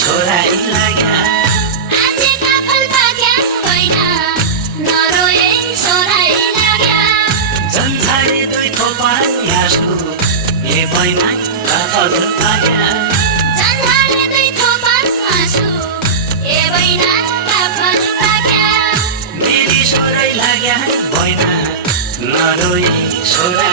सोराई लाग्या आँचेका फल पाक्या होइन नरोए सोराई लाग्या झन्झाडे दुई थोपा आँसु ए बैना फल लाग्या झन्झाडे दुई थोपा आँसु ए बैना फल लाग्या मेरी सोराई लाग्या बैना नरोए सोराई